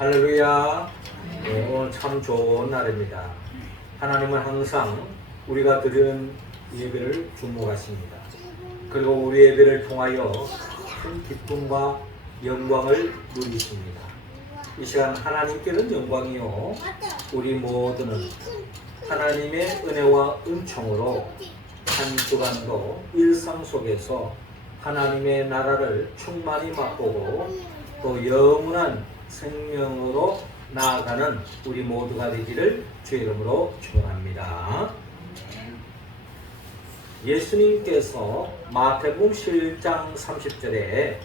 할렐루야. 네, 오늘 참 좋은 날입니다. 하나님은 항상 우리가 드리는 예배를 주목하십니다. 그리고 우리 예배를 통하여 큰 기쁨과 영광을 누리십니다. 이 시간 하나님께는 영광이요. 우리 모두는 하나님의 은혜와 은총으로 한 주간도 일상 속에서 하나님의 나라를 충만히 맛보고 또 영원한 생명으로 나아가는 우리 모두가 되기를 주의 이름으로 축원합니다. 예수님께서 마태복음 7장 30절에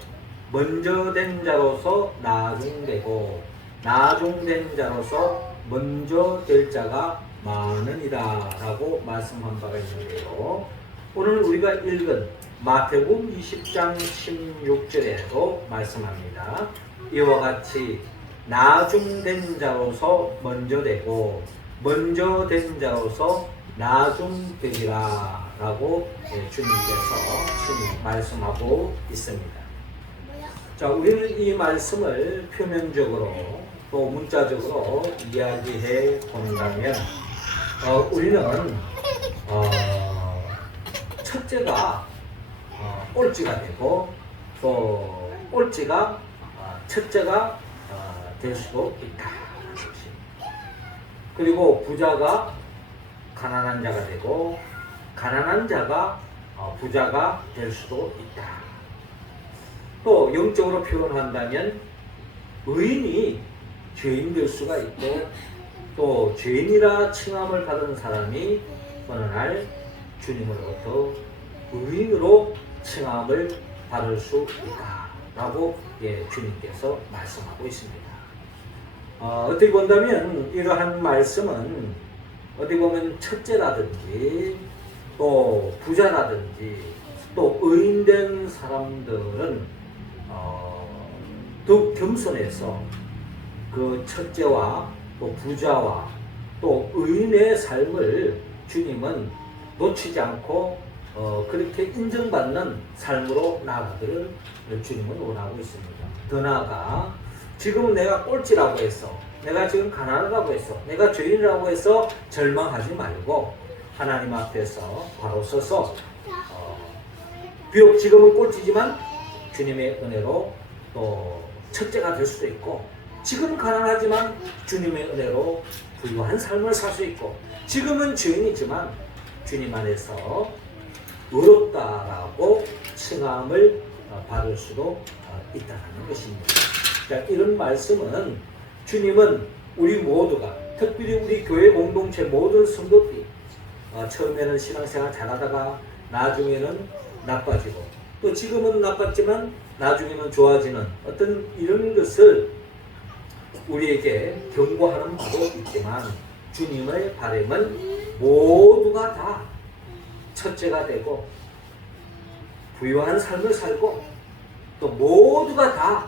먼저 된 자로서 나중되고 나중된 자로서 먼저 될 자가 많으니라 라고 말씀한 바가 있는데요. 오늘 우리가 읽은 마태복음 20장 16절에도 말씀합니다. 이와 같이 나중된 자로서 먼저 되고 먼저 된 자로서 나중되리라 라고 예, 주님께서 친히 말씀하고 있습니다. 자, 우리는 이 말씀을 표면적으로 또 문자적으로 이야기해 본다면 어, 우리는 어, 첫째가 어, 꼴찌가 되고 또 꼴찌가 어, 첫째가 어, 될 수도 있다. 그리고 부자가 가난한 자가 되고 가난한 자가 어, 부자가 될 수도 있다. 또 영적으로 표현한다면 의인이 죄인 될 수가 있고 또 죄인이라 칭함을 받은 사람이 어느 날 주님으로부터 의인으로 칭함을 받을 수 있다라고 예, 주님께서 말씀하고 있습니다. 어, 어떻게 본다면 이러한 말씀은 어디 보면 첫째라든지 또 부자라든지 또 의인된 사람들은 어, 더욱 겸손해서 그 첫째와 또 부자와 또 의인의 삶을 주님은 놓치지 않고 어, 그렇게 인정받는 삶으로 나아가기를 주님은 원하고 있습니다. 더 나아가 지금은 내가 꼴찌라고 해서 내가 지금 가난하다고 해서 내가 죄인이라고 해서 절망하지 말고 하나님 앞에서 바로 서서 어, 비록 지금은 꼴찌지만 주님의 은혜로 또 첫째가 될 수도 있고 지금 가난하지만 주님의 은혜로 부유한 삶을 살 수 있고 지금은 죄인이지만 주님 안에서 의롭다라고 칭함을 어, 받을 수도 어, 있다는 것입니다. 자, 이런 말씀은 주님은 우리 모두가 특별히 우리 교회 공동체 모든 성도들이 어, 처음에는 신앙생활 잘하다가 나중에는 나빠지고 또 지금은 나빴지만 나중에는 좋아지는 어떤 이런 것을 우리에게 경고하는 바도 있지만 주님의 바람은 모두가 다 첫째가 되고 부유한 삶을 살고 또 모두가 다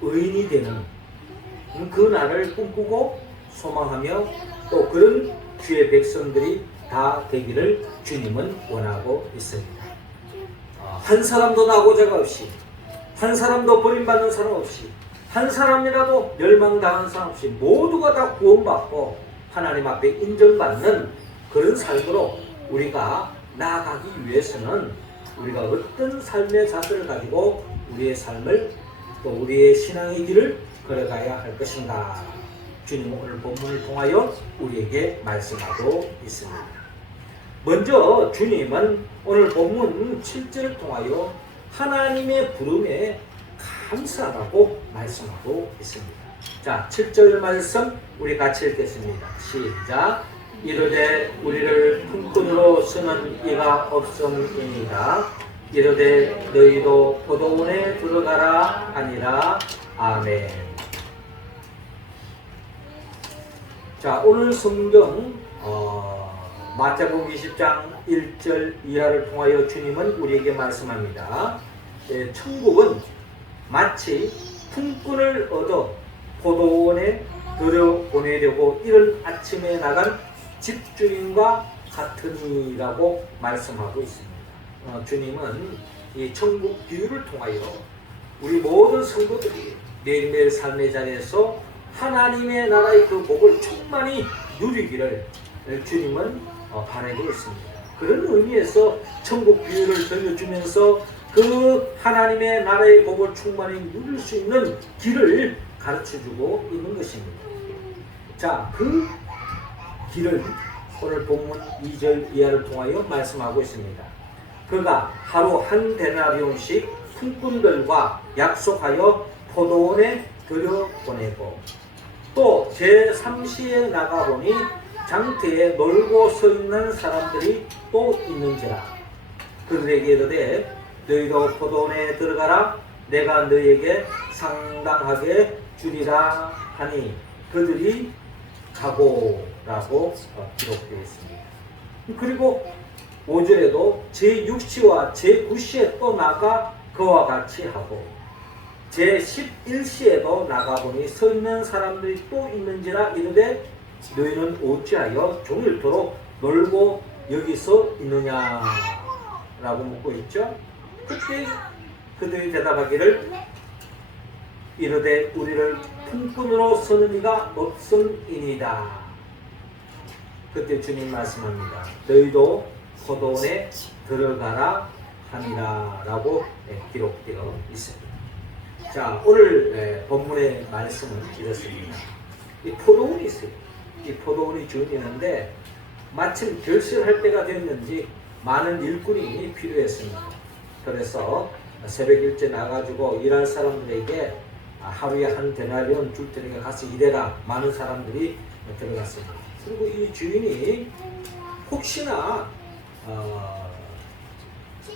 의인이 되는 그 날을 꿈꾸고 소망하며 또 그런 주의 백성들이 다 되기를 주님은 원하고 있습니다. 어, 한 사람도 나고자가 없이 한 사람도 버림받는 사람 없이 한 사람이라도 멸망당한 사람 없이 모두가 다 구원받고 하나님 앞에 인정받는 그런 삶으로 우리가 나아가기 위해서는 우리가 어떤 삶의 자세를 가지고 우리의 삶을 또 우리의 신앙의 길을 걸어가야 할 것인가 주님 오늘 본문을 통하여 우리에게 말씀하고 있습니다. 먼저 주님은 오늘 본문 7절을 통하여 하나님의 부름에 감사하라고 말씀하고 있습니다. 자, 7절 말씀 우리 같이 읽겠습니다. 시작. 이르되 우리를 품꾼으로 쓰는 이가 없음이니라. 이르되 너희도 포도원에 들어가라 하니라. 아멘. 자, 오늘 성경 어, 마태복음 20장 1절 이하를 통하여 주님은 우리에게 말씀합니다. 예, 천국은 마치 품꾼을 얻어 포도원에 들여보내려고 이른 아침에 나간 집주인과 같으니라고 말씀하고 있습니다. 어, 주님은 이 천국 비유를 통하여 우리 모든 성도들이 매일매일 삶의 자리에서 하나님의 나라의 그 복을 충만히 누리기를 주님은 어, 바라고 있습니다. 그런 의미에서 천국 비유를 들려주면서 그 하나님의 나라의 복을 충만히 누릴 수 있는 길을 가르쳐주고 있는 것입니다. 자, 그 길을 오늘 본문 2절 이하를 통하여 말씀하고 있습니다. 그가 하루 한 데나리온씩 품꾼들과 약속하여 포도원에 들여보내고 또 제3시에 나가보니 장터에 놀고 서 있는 사람들이 또 있는지라 그들에게 이르되 너희도 포도원에 들어가라 내가 너희에게 상당하게 주리라 하니 그들이 가고 라고 어, 기록되어 있습니다. 그리고 5절에도 제6시와 제9시에 또 나가 그와 같이 하고 제11시에도 나가보니 서 있는 사람들이 또 있는지라 이르되 너희는 어찌하여 종일토록 놀고 여기서 있느냐 라고 묻고 있죠. 그때 그들이 대답하기를 이르되 우리를 품꾼으로 서는 이가 없음이니이다. 그때 주님 말씀합니다. 너희도 포도원에 들어가라 하니라라고 예, 기록되어 있습니다. 자 오늘 예, 본문의 말씀은 이렇습니다. 이 포도원이 있어요. 이 포도원이 주어지는데 마침 결실할 때가 됐는지 많은 일꾼이 필요했습니다. 그래서 새벽 일찍 나가지고 일할 사람들에게 하루에 한 데나리온 줄 테니까 가서 일해라 많은 사람들이 들어갔습니다. 그리고 이 주인이 혹시나 어,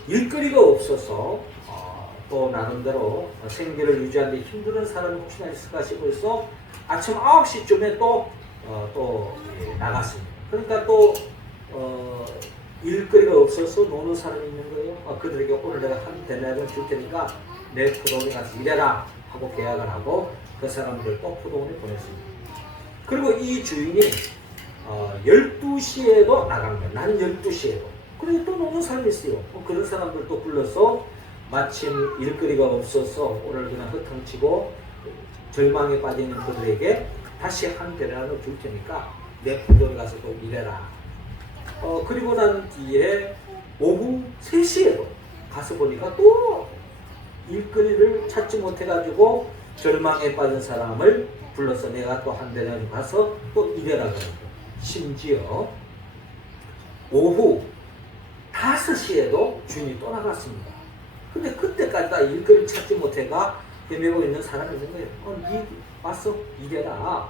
일거리가 없어서 어, 또 나름대로 생계를 유지하는데 힘드는 사람이 혹시나 있을까 싶어서 아침 9시쯤에 또, 어, 또 예, 나갔습니다. 그러니까 또 어, 일거리가 없어서 노는 사람이 있는 거예요. 어, 그들에게 오늘 내가 한 데나리온 줄 테니까 내 포도원에 가서 일해라 하고 계약을 하고 그 사람들 또 포도원에 보냈습니다. 그리고 이 주인이 어, 12시에도 나간 거예요. 난 12시에도. 그리고 또 노는 사람이 있어요. 어, 그런 사람들 또 불러서 마침 일거리가 없어서 오늘 그냥 허탕치고 절망에 빠지는 그들에게 다시 한 대라를 줄 테니까 내 포도원에 가서 또 일해라. 어, 그리고 난 뒤에 오후 3시에도 가서 보니까 또 일거리를 찾지 못해가지고 절망에 빠진 사람을 불러서 내가 또 한 대를 가서 또 일해라 그러고 심지어 오후 5시에도 주인이 또 나갔습니다. 근데 그때까지 다 일거리 찾지 못해가 헤매고 있는 사람이 있는 거예요. 어, 니 왔어? 일해라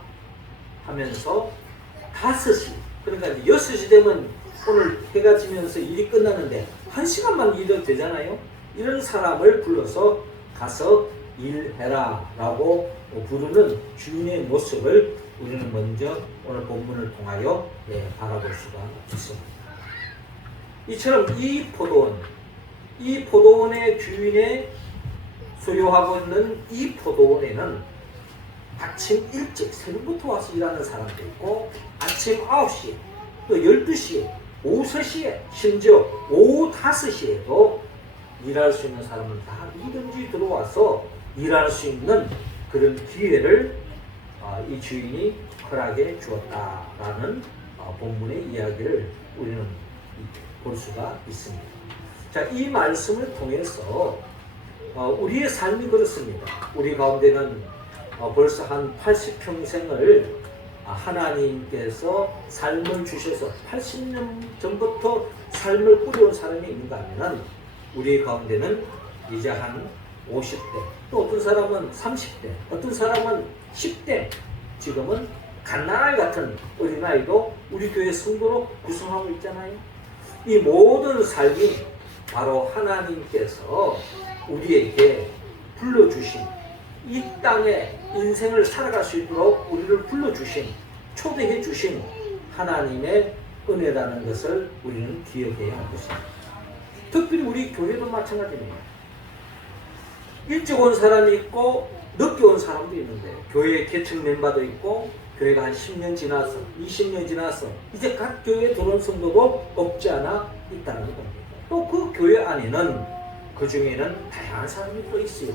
하면서 5시 그러니까 이제 6시 되면 오늘 해가 지면서 일이 끝나는데 한 시간만 일해도 되잖아요. 이런 사람을 불러서 가서 일해라 라고 부르는 주인의 모습을 우리는 먼저 오늘 본문을 통하여 예, 바라볼 수가 있습니다. 이처럼 이 포도원, 이 포도원의 주인의 소유하고 있는 이 포도원에는 아침 일찍 새벽부터 와서 일하는 사람도 있고 아침 9시 또 12시에 오후 3시에 심지어 오후 5시에도 일할 수 있는 사람은 다 누구든지 들어와서 일할 수 있는 그런 기회를 어, 이 주인이 허락해 주었다라는 어, 본문의 이야기를 우리는 이- 볼 수가 있습니다. 자, 이 말씀을 통해서 어, 우리의 삶이 그렇습니다. 우리 가운데는 어, 벌써 한 80평생을 하나님께서 삶을 주셔서 80년 전부터 삶을 꾸려온 사람이 있는가 하면 우리 가운데는 이제 한 50대, 또 어떤 사람은 30대, 어떤 사람은 10대, 지금은 갓난아이 같은 어린아이도 우리 교회 성도로 구성하고 있잖아요. 이 모든 삶이 바로 하나님께서 우리에게 불러주신 이 땅에 인생을 살아갈 수 있도록 우리를 불러주신 초대해 주신 하나님의 은혜라는 것을 우리는 기억해야 할 것입니다. 특별히 우리 교회도 마찬가지입니다. 일찍 온 사람이 있고 늦게 온 사람도 있는데 교회 개척 멤버도 있고 교회가 한 10년 지나서 20년 지나서 이제 각 교회에 들어온 성도도 없지 않아 있다는 겁니다. 또 그 교회 안에는 그 중에는 다양한 사람이 또 있어요.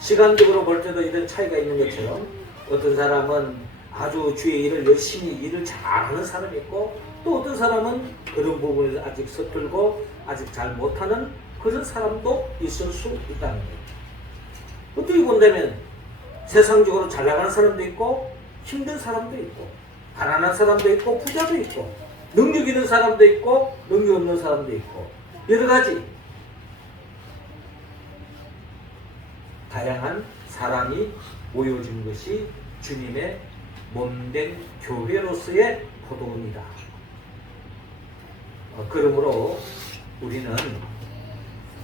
시간적으로 볼 때도 이런 차이가 있는 것처럼 어떤 사람은 아주 주의 일을 열심히 일을 잘하는 사람이 있고 또 어떤 사람은 그런 부분에서 아직 서툴고 아직 잘 못하는 그런 사람도 있을 수 있다는 거예요. 어떻게 본다면 세상적으로 잘 나가는 사람도 있고 힘든 사람도 있고 가난한 사람도 있고 부자도 있고 능력 있는 사람도 있고 능력 없는 사람도 있고 여러 가지 다양한 사람이 모여진 것이 주님의 몸된 교회로서의 포도원이다. 어, 그러므로 우리는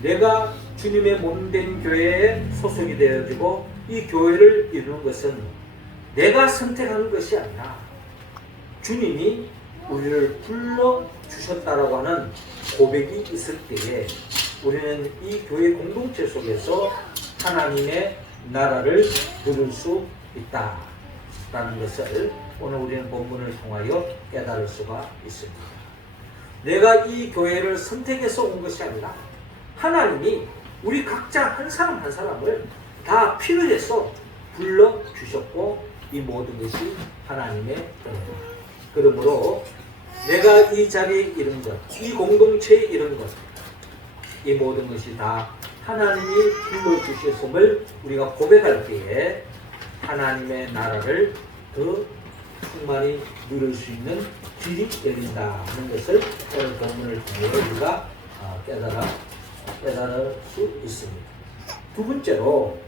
내가 주님의 몸된 교회에 소속이 되어지고 이 교회를 이루는 것은 내가 선택하는 것이 아니라 주님이 우리를 불러 주셨다라고 하는 고백이 있을 때에 우리는 이 교회 공동체 속에서 하나님의 나라를 누릴 수 있다라는 것을 오늘 우리는 본문을 통하여 깨달을 수가 있습니다. 내가 이 교회를 선택해서 온 것이 아니라 하나님이 우리 각자 한 사람 한 사람을 다 필요해서 불러 주셨고 이 모든 것이 하나님의 은혜입니다. 그러므로 내가 이 자리에 이른 것, 이 공동체에 이른 것, 이 모든 것이 다 하나님이 불러 주셨음을 우리가 고백할 때에 하나님의 나라를 더 충만히 누릴 수 있는 길이 열린다 하는 것을 오늘 본문을 통해 우리가 어, 깨달아 깨달을 수 있습니다. 두 번째로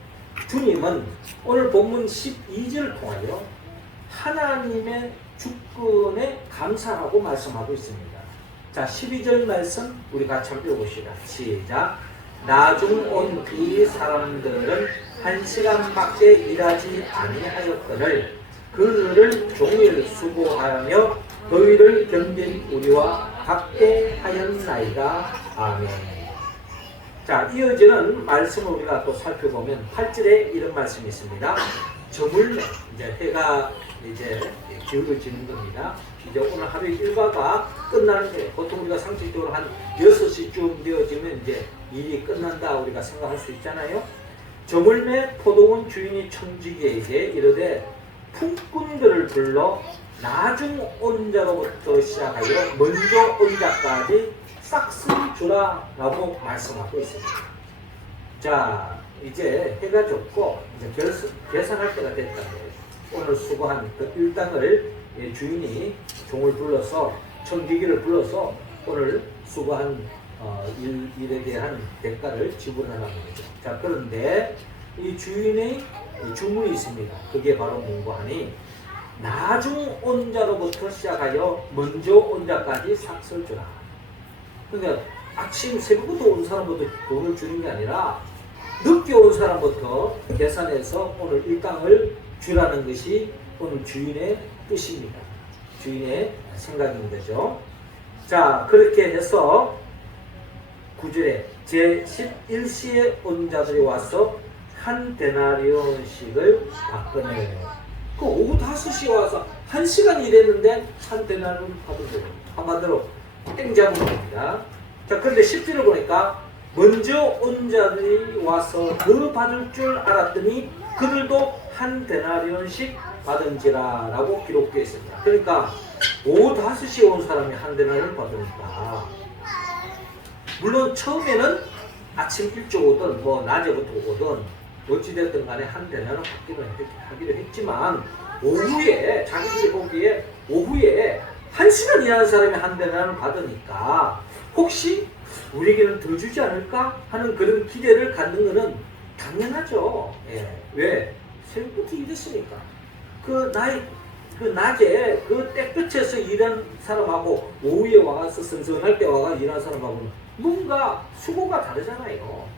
주님은 오늘 본문 12절을 통하여 하나님의 주권에 감사하고 말씀하고 있습니다. 자, 12절 말씀 우리 같이 한번 읽어봅시다. 시작. 나중 온이 사람들은 한 시간밖에 일하지 아니하였거늘 그를 종일 수고하며 더위를 견딘 우리와 같게 하였나이다. 아멘. 자, 이어지는 말씀을 우리가 또 살펴보면 8절에 이런 말씀이 있습니다. 저물매, 이제 해가 이제 기울어지는 겁니다. 이제 오늘 하루 일과가 끝나는데 보통 우리가 상식적으로 한 6시쯤 되어지면 이제 일이 끝난다 우리가 생각할 수 있잖아요. 저물매 포도원 주인이 청지기에게 이르되 품꾼들을 불러 나중 온 자로부터 시작하여 먼저 온 자까지 싹쓸이 주라라고 말씀하고 있습니다. 자, 이제 해가 졌고 이제 결, 계산할 때가 됐다. 오늘 수고한 그 일당을 예, 주인이 종을 불러서 청지기를 불러서 오늘 수고한 어, 일, 일에 대한 대가를 지불하라는 거죠. 자, 그런데 이 주인의 이 주문이 있습니다. 그게 바로 뭔가 하니 나중 온 자로부터 시작하여 먼저 온 자까지 삭설 주라. 그러니까 아침 새벽부터 온 사람부터 돈을 주는 게 아니라 늦게 온 사람부터 계산해서 오늘 일당을 주라는 것이 오늘 주인의 뜻입니다. 주인의 생각인 거죠. 자, 그렇게 해서 9절에 제 11시에 온 자들이 와서 한 데나리온씩을 바꿔내요. 그 오후 5시에 와서 1시간 일했는데 한 데나리온 받은 거예요. 한마디로 땡 잡은 겁니다. 자, 그런데 10절을 보니까 먼저 온 자들이 와서 더 받을 줄 알았더니 그들도 한 데나리온씩 받은지라 라고 기록되어 있습니다. 그러니까 오후 5시에 온 사람이 한 데나리온 받으니까 물론 처음에는 아침 일찍 오든 뭐 낮에부터 오든 어찌됐든 간에 한 대나는 받기는 하기로 했지만 오후에 자기들이 보기에 오후에 한 시간 일하는 사람이 한 대나는 받으니까 혹시 우리에게는 더 주지 않을까 하는 그런 기대를 갖는 것은 당연하죠. 예. 왜? 새벽부터 일했으니까. 그 나이 그 낮에 그 땡볕에서 일한 사람하고 오후에 와서 선선할 때 와서 일하는 사람하고는 뭔가 수고가 다르잖아요.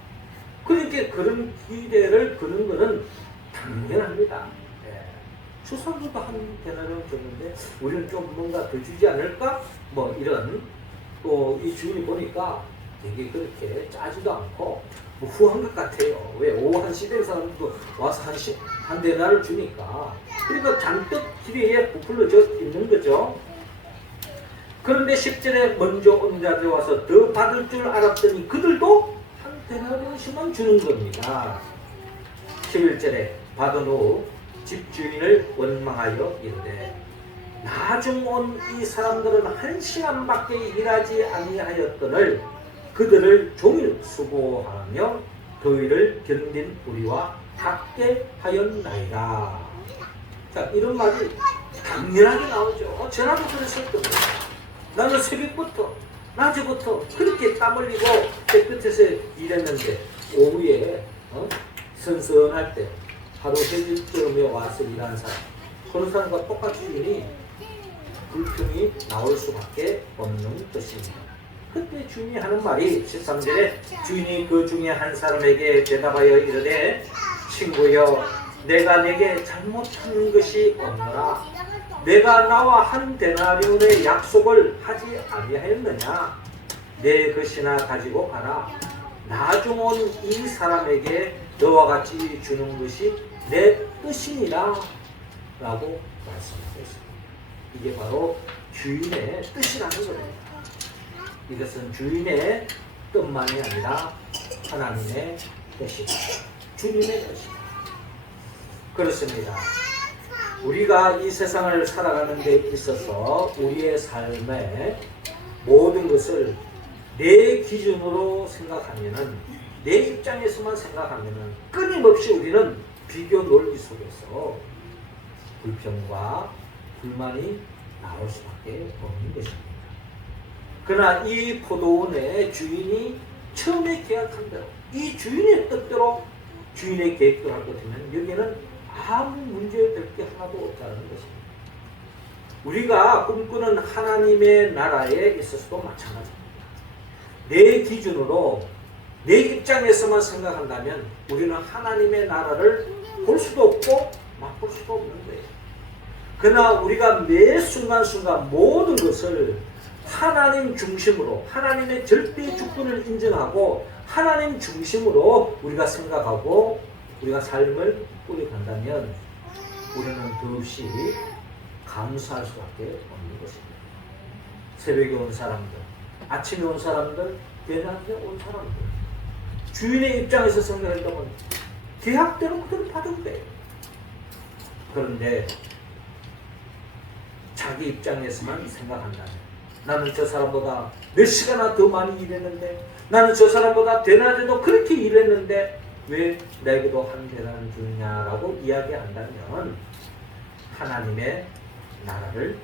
그러니까 그런 기대를 그는 거는 당연합니다. 예. 추상수도 한 대나리온 줬는데 우리는 좀 뭔가 더 주지 않을까? 뭐 이런 또 이 주인이 보니까 되게 그렇게 짜지도 않고 뭐 후한 것 같아요. 왜 오후 한 시대 사람도 와서 한, 시, 한 대나를 주니까 그러니까 잔뜩 기대에 부풀려져 있는 거죠. 그런데 10절에 먼저 온 자들이 와서 더 받을 줄 알았더니 그들도 한 데나리온씩만 주는 겁니다. 11절에 받은 후 집주인을 원망하여 이르되 나중 온 이 사람들은 한 시간밖에 일하지 아니하였거늘 그들을 종일 수고하며 더위를 견딘 우리와 같게 하였나이다. 자 이런 말이 당연하게 나오죠. 저라도 그랬을 겁니다. 나는 새벽부터 낮에부터 그렇게 땀 흘리고 깨끗해서 일했는데 오후에 어? 선선할 때 하루 해질쯤에 와서 일하는 사람. 그런 사람과 똑같이 일이 불평이 나올 수밖에 없는 것입니다. 그때 주인이 하는 말이 13절에 주인이 그 중에 한 사람에게 대답하여 이르되 친구여 내가 내게 잘못한 것이 없노라. 내가 나와 한 데나리온의 약속을 하지 아니하였느냐? 내 것이나 가지고 가라. 나중 온 이 사람에게 너와 같이 주는 것이 내 뜻이니라 라고 말씀하셨습니다. 이게 바로 주인의 뜻이라는 겁니다 이것은 주인의 뜻만이 아니라 하나님의 뜻이다. 주님의 뜻이다. 그렇습니다. 우리가 이 세상을 살아가는 데 있어서 우리의 삶의 모든 것을 내 기준으로 생각하면은 내 입장에서만 생각하면은 끊임없이 우리는 비교 논리 속에서 불평과 불만이 나올 수밖에 없는 것입니다. 그러나 이 포도원의 주인이 처음에 계약한 대로 이 주인의 뜻대로 주인의 계획대로 할 것이면 여기에는 아무 문제 될 게 하나도 없다는 것입니다. 우리가 꿈꾸는 하나님의 나라에 있어서도 마찬가지입니다. 내 기준으로 내 입장에서만 생각한다면 우리는 하나님의 나라를 볼 수도 없고 맛볼 수도 없는 거예요. 그러나 우리가 매 순간순간 모든 것을 하나님 중심으로 하나님의 절대 주권을 인정하고 하나님 중심으로 우리가 생각하고 우리가 삶을 꾸려간다면 우리는 더없이 감사할 수밖에 없는 것입니다. 새벽에 온 사람들, 아침에 온 사람들, 대낮에 온 사람들 주인의 입장에서 생각했다면 계약대로 그대로 받은 거예요. 그런데 자기 입장에서만 생각한다면 나는 저 사람보다 몇 시간이나 더 많이 일했는데 나는 저 사람보다 대낮에도 그렇게 일했는데 왜 내게도 한 대낮을 주느냐라고 이야기한다면 하나님의 나라를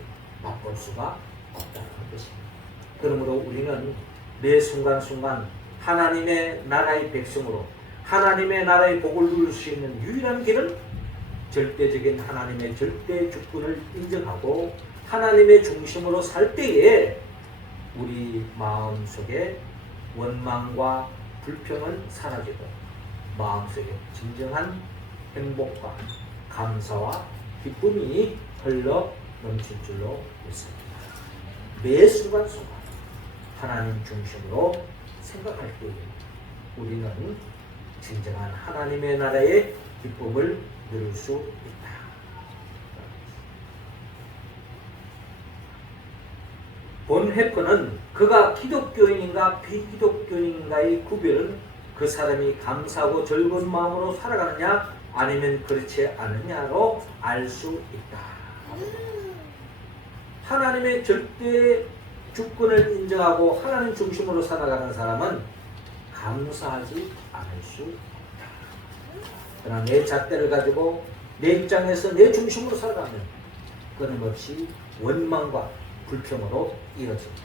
맛볼 수가 없다는 것입니다. 그러므로 우리는 매 순간순간 하나님의 나라의 백성으로 하나님의 나라의 복을 누릴 수 있는 유일한 길은 절대적인 하나님의 절대 주권을 인정하고 하나님의 중심으로 살 때에 우리 마음 속에 원망과 불평은 사라지고 마음 속에 진정한 행복과 감사와 기쁨이 흘러 넘칠 줄로 믿습니다. 매 순간 순간 하나님 중심으로 생각할 때에 우리는 진정한 하나님의 나라의 기쁨을 누릴 수 있다. 본 회퍼는 그가 기독교인인가 비기독교인인가의 구별은 그 사람이 감사하고 즐거운 마음으로 살아가느냐 아니면 그렇지 않느냐로 알 수 있다. 하나님의 절대 주권을 인정하고 하나님 중심으로 살아가는 사람은 감사하지 않을 수 없다. 그러나 내 잣대를 가지고 내 입장에서 내 중심으로 살아가면 끊임없이 원망과 불평으로 이어집니다.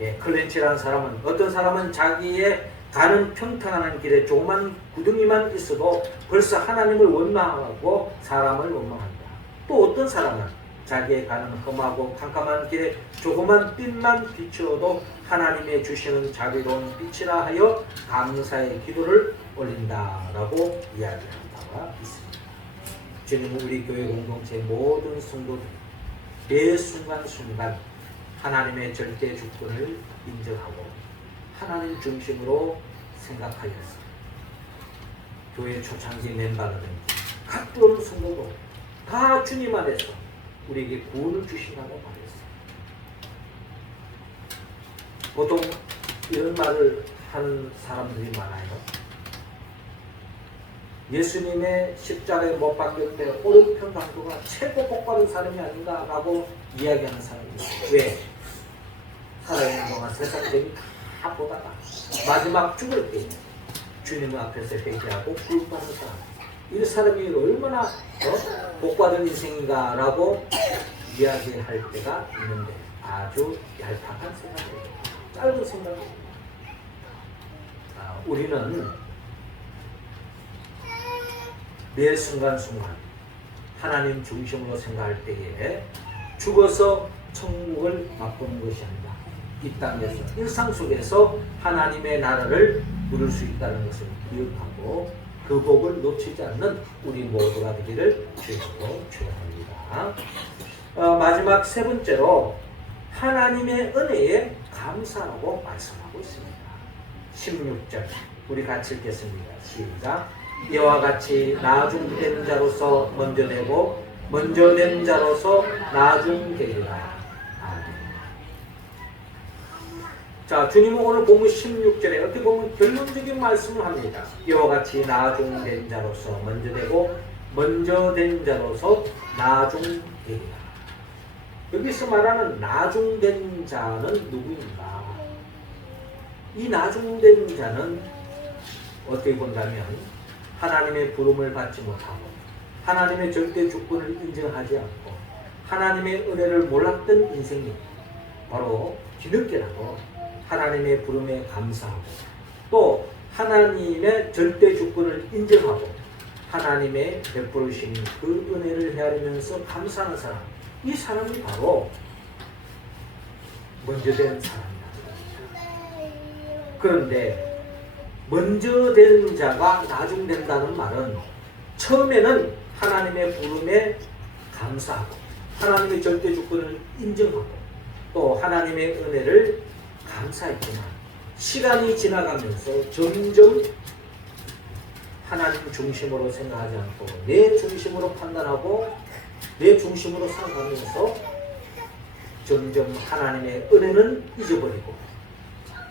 예, 클렌치라는 사람은 어떤 사람은 자기의 가는 평탄한 길에 조그만 구덩이만 있어도 벌써 하나님을 원망하고 사람을 원망한다. 또 어떤 사람은 자기의 가는 험하고 캄캄한 길에 조그만 빛만 비추어도 하나님의 주시는 자비로운 빛이라 하여 감사의 기도를 올린다라고 이야기한 바가 있습니다. 주님은 우리 교회 공동체 모든 성도들 매 순간순간 하나님의 절대 주권을 인정하고 하나님 중심으로 생각하였어. 교회 초창기 멤버라든지 각종 성도도 다 주님 안에서 우리에게 구원을 주신다고 말했어요. 보통 이런 말을 하는 사람들이 많아요. 예수님의 십자가에 못 박힐 때 오른편 강도가 최고 복받은 사람이 아닌가라고 이야기하는 사람이 있어요. 왜? 살아있는 동안 세상 재미 다 보다가 마지막 죽을 때 주님 앞에서 회개하고 불구하는 사람. 이 사람이 얼마나 어? 복받은 인생인가라고 이야기할 때가 있는데 아주 얄팍한 생각이에요. 짧은 생각이에요. 아, 우리는 매 순간순간 하나님 중심으로 생각할 때에 죽어서 천국을 맛보는 것이 아니라 이 땅에서 일상 속에서 하나님의 나라를 누릴 수 있다는 것을 기억하고 그 복을 놓치지 않는 우리 모두가 되기를 주님으로 축원합니다. 어, 마지막 세 번째로 하나님의 은혜에 감사하고 말씀하고 있습니다. 16절 우리 같이 읽겠습니다. 시작. 이와 같이 나중 된 자로서 먼저 되고 먼저 된 자로서 나중 되리라. 아멘. 자, 주님은 오늘 본문 16절에 어떻게 보면 결론적인 말씀을 합니다. 이와 같이 나중된 자로서 먼저 되고 먼저 된 자로서 나중되리라. 여기서 말하는 나중된 자는 누구인가? 이 나중된 자는 어떻게 본다면 하나님의 부름을 받지 못하고 하나님의 절대 주권을 인정하지 않고 하나님의 은혜를 몰랐던 인생이 바로 뒤늦게라도 하나님의 부름에 감사하고 또 하나님의 절대 주권을 인정하고 하나님의 베풀으신 그 은혜를 헤아리면서 감사하는 사람 이 사람이 바로 먼저 된 사람이다. 그런데 먼저 된 자가 나중 된다는 말은 처음에는 하나님의 부름에 감사하고 하나님의 절대 주권을 인정하고 또 하나님의 은혜를 감사했지만 시간이 지나가면서 점점 하나님 중심으로 생각하지 않고 내 중심으로 판단하고 내 중심으로 살아가면서 점점 하나님의 은혜는 잊어버리고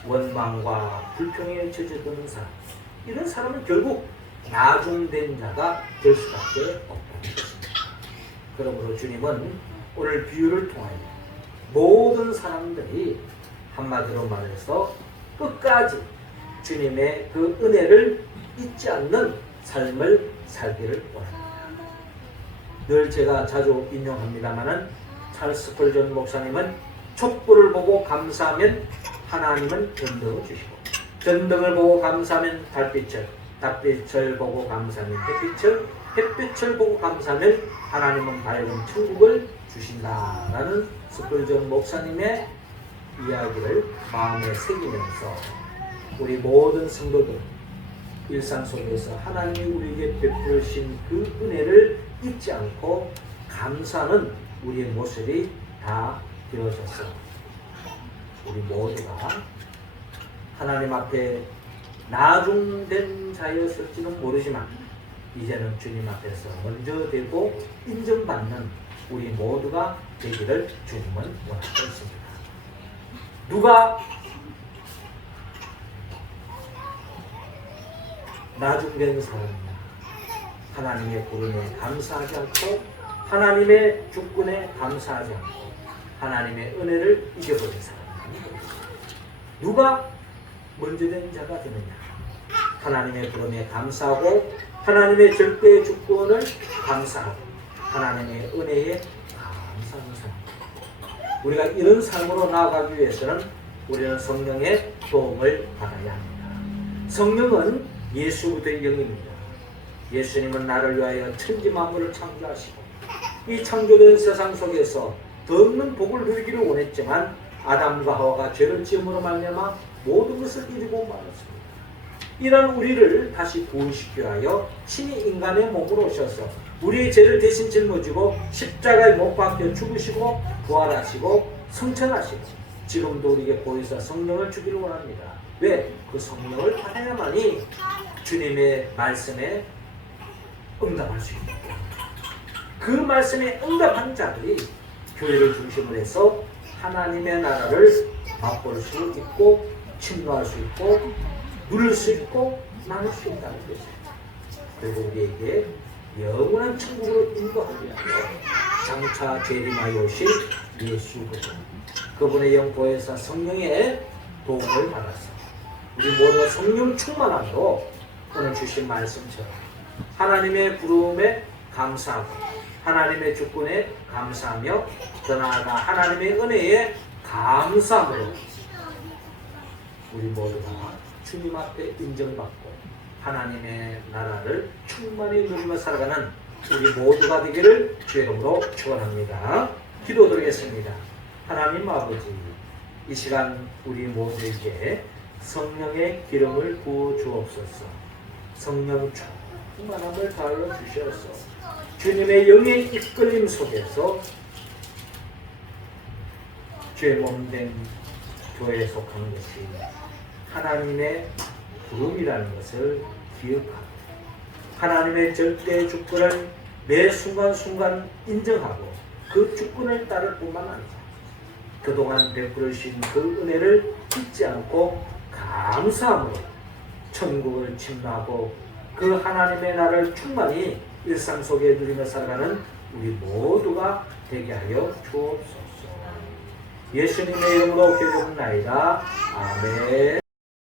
원망과 불평에 젖어드는 사람 이런 사람은 결국 나중된 자가 될 수밖에 없다는 것입니다. 그러므로 주님은 오늘 비유를 통하여 모든 사람들이 한마디로 말해서 끝까지 주님의 그 은혜를 잊지 않는 삶을 살기를 원합니다. 늘 제가 자주 인용합니다마는 찰스 펄전 목사님은 촛불을 보고 감사하면 하나님은 전등을 주시고 전등을 보고 감사하면 달빛을 달빛을 보고 감사하면 햇빛을 햇빛을 보고 감사하면 하나님은 밝은 천국을 주신다라는 스펄전 목사님의 이야기를 마음에 새기면서 우리 모든 성도들 일상 속에서 하나님이 우리에게 베푸신 그 은혜를 잊지 않고 감사하는 우리의 모습이 다 되어져서 우리 모두가 하나님 앞에 나중된 자였을지는 모르지만 이제는 주님 앞에서 먼저 되고 인정받는 우리 모두가 되기를 주님은 원하고 있습니다. 누가 나중된 사람이냐? 하나님의 부름에 감사하지 않고 하나님의 주권에 감사하지 않고 하나님의 은혜를 잊어버린 사람입니다. 누가 먼저 된 자가 되느냐? 하나님의 부름에 감사하고 하나님의 절대 주권을 감사하고 하나님의 은혜에 감사하는 사람. 우리가 이런 삶으로 나아가기 위해서는 우리는 성령의 도움을 받아야 합니다. 성령은 예수부터의 영입니다. 예수님은 나를 위하여 천지 만물을 창조하시고 이 창조된 세상 속에서 더 없는 복을 누리기를 원했지만 아담과 하와가 죄를 지음으로 말미암아 모든 것을 잃고 말았습니다. 이런 우리를 다시 구원시켜 하여 신이 인간의 몸으로 오셔서 우리의 죄를 대신 짊어지고 십자가에 못 박혀 죽으시고 부활하시고 성천하시고 지금도 우리에게 보이사 성령을 주기를 원합니다. 왜? 그 성령을 받아야만이 주님의 말씀에 응답할 수 있는. 그 말씀에 응답한 자들이 교회를 중심으로 해서 하나님의 나라를 맛볼 수 있고 침노할 수 있고 누릴 수 있고 나눌 수 있다는 것입니다. 그리고 우리에게 영원한 천국으로 위하여 장차 재림하여 오실 예수 그분 그분의 영보혜사 성령의 도움을 받아서 우리 모두가 성령 충만함으로 오늘 주신 말씀처럼 하나님의 부름에 감사하고 하나님의 주권에 감사하며 더 나아가 하나님의 은혜에 감사함으로 우리 모두가 주님 앞에 인정받고 하나님의 나라를 충만히 누리며 살아가는 우리 모두가 되기를 주의 이름으로 축원합니다. 기도드리겠습니다. 하나님 아버지 이 시간 우리 모두에게 성령의 기름을 부어 주옵소서. 성령 충만함을 달러 주셔서 주님의 영의 이끌림 속에서 죄 몸된 교회에 속한 것이 하나님의 부름이라는 것을 기억하고 하나님의 절대 주권을 매 순간순간 인정하고 그 주권을 따를 뿐만 아니라 그동안 베풀으신 그 은혜를 잊지 않고 감사함으로 천국을 침노하고 그 하나님의 나라를 충만히 일상 속에 누리며 살아가는 우리 모두가 되게 하여 주옵소서. 예수님의 이름으로 기도합나이다. 아멘.